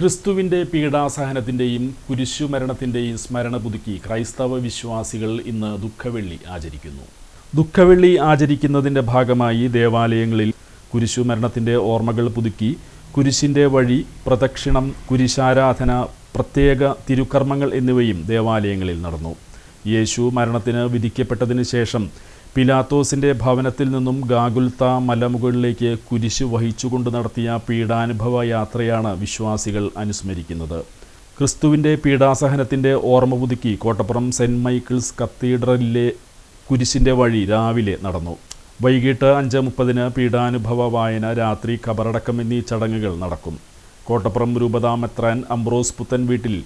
ക്രിസ്തുവിൻ്റെ പീഡാസഹനത്തിൻ്റെയും കുരിശുമരണത്തിൻ്റെയും സ്മരണ പുതുക്കി ക്രൈസ്തവ വിശ്വാസികൾ ഇന്ന് ദുഃഖവെള്ളി ആചരിക്കുന്നു. ദുഃഖവെള്ളി ആചരിക്കുന്നതിൻ്റെ ഭാഗമായി ദേവാലയങ്ങളിൽ കുരിശുമരണത്തിൻ്റെ ഓർമ്മകൾ പുതുക്കി കുരിശിൻ്റെ വഴി, പ്രദക്ഷിണം, കുരിശാരാധന, പ്രത്യേക തിരുക്കർമ്മങ്ങൾ എന്നിവയും ദേവാലയങ്ങളിൽ നടന്നു. യേശു മരണത്തിന് വിധിക്കപ്പെട്ടതിന് ശേഷം പിലാത്തോസിൻ്റെ ഭവനത്തിൽ നിന്നും ഗാഗുൽത്ത മലമുകളിലേക്ക് കുരിശ് വഹിച്ചുകൊണ്ട് നടത്തിയ പീഡാനുഭവ യാത്രയാണ് വിശ്വാസികൾ അനുസ്മരിക്കുന്നത്. ക്രിസ്തുവിൻ്റെ പീഡാസഹനത്തിൻ്റെ ഓർമ്മ പുതുക്കി കോട്ടപ്പുറം സെൻറ്റ് മൈക്കിൾസ് കത്തീഡ്രലിലെ കുരിശിൻ്റെ വഴി രാവിലെ നടന്നു. വൈകിട്ട് 5:30 പീഡാനുഭവ വായന, രാത്രി ഖബറടക്കം എന്നീ ചടങ്ങുകൾ നടക്കും. കോട്ടപ്പുറം രൂപതാ മെത്രാൻ അംബ്രോസ് പുത്തൻ വീട്ടിൽ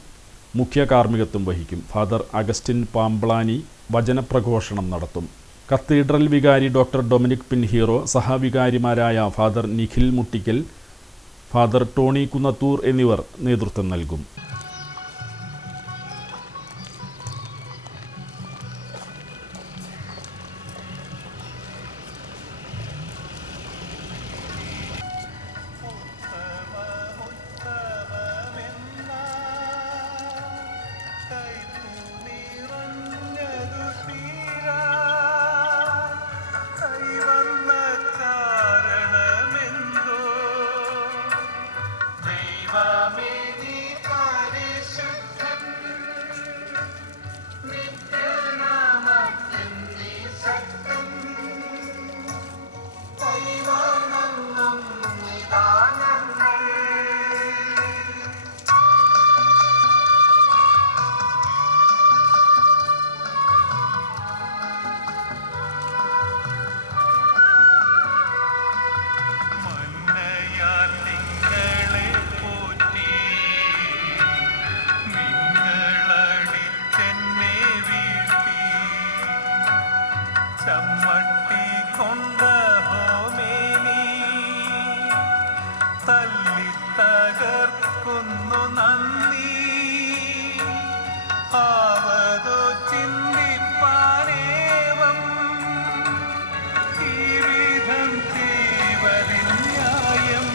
മുഖ്യ കാർമ്മികത്വം വഹിക്കും. ഫാദർ അഗസ്റ്റിൻ പാംപ്ലാനി വചനപ്രഘോഷണം നടത്തും. കത്തീഡ്രൽ വികാരി ഡോക്ടർ ഡൊമിനിക് പിൻഹീറോ, സഹവികാരിമാരായ father Nikhil Muttikkal, father Tony Kunnathur എന്നിവർ നേതൃത്വം നൽകും. ചമ്മട്ടി കൊണ്ട ഹോമേനി തല്ലി തകർക്കുന്നു നന്ദി ആവതോ ചിന്തിപ്പാനേവം ഈ വിധം ചെയ്വതിൻ ന്യായം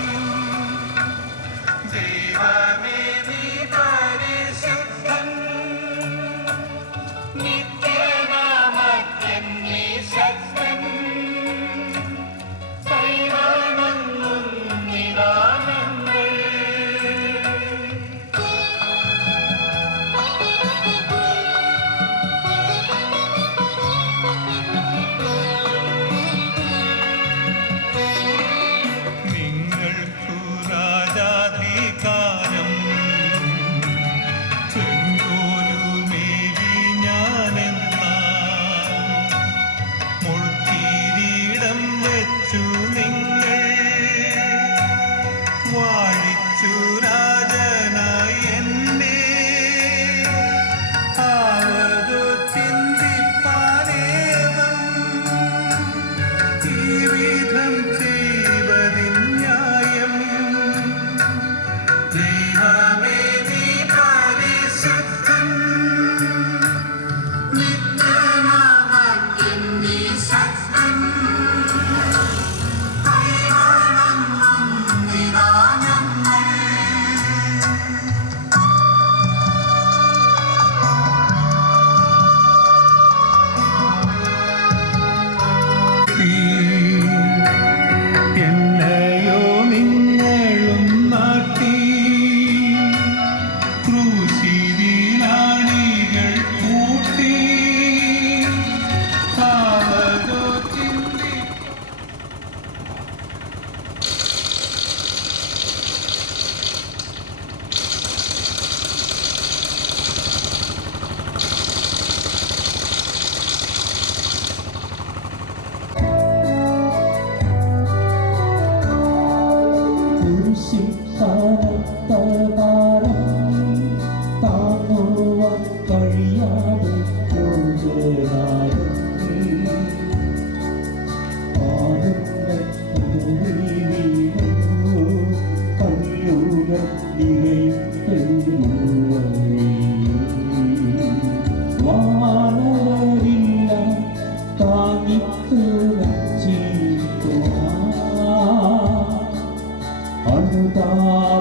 ദൈവമേ നീ പരിശുദ്ധൻ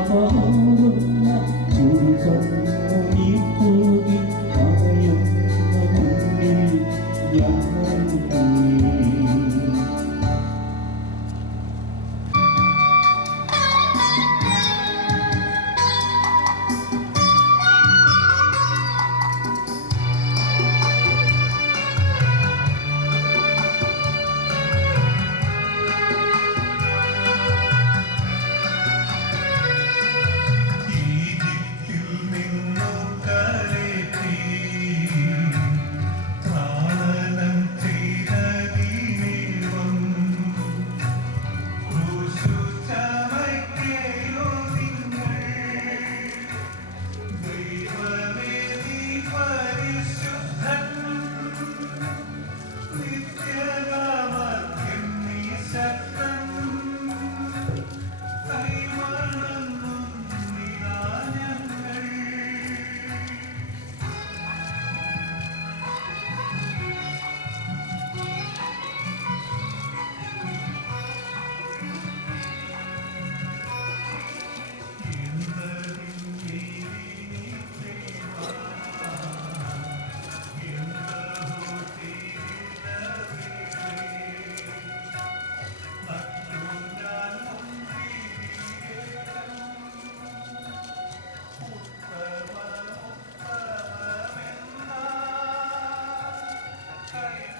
അനുതാപമൂറുന്ന ഈജിപ്തിൽ നിന്നു കരേറ്റി ത്രാണനം ചെയ്തതിനേവം ക്രൂശു ചമയ്ക്കയോ നിങ്ങൾ. ദൈവമേ നീ പരിശുദ്ധൻ, നിത്യകാമത്തിൻ നീ ശക്തൻ. കൈവണങ്ങുന്നിതാ ഞങ്ങൾ. Sorry.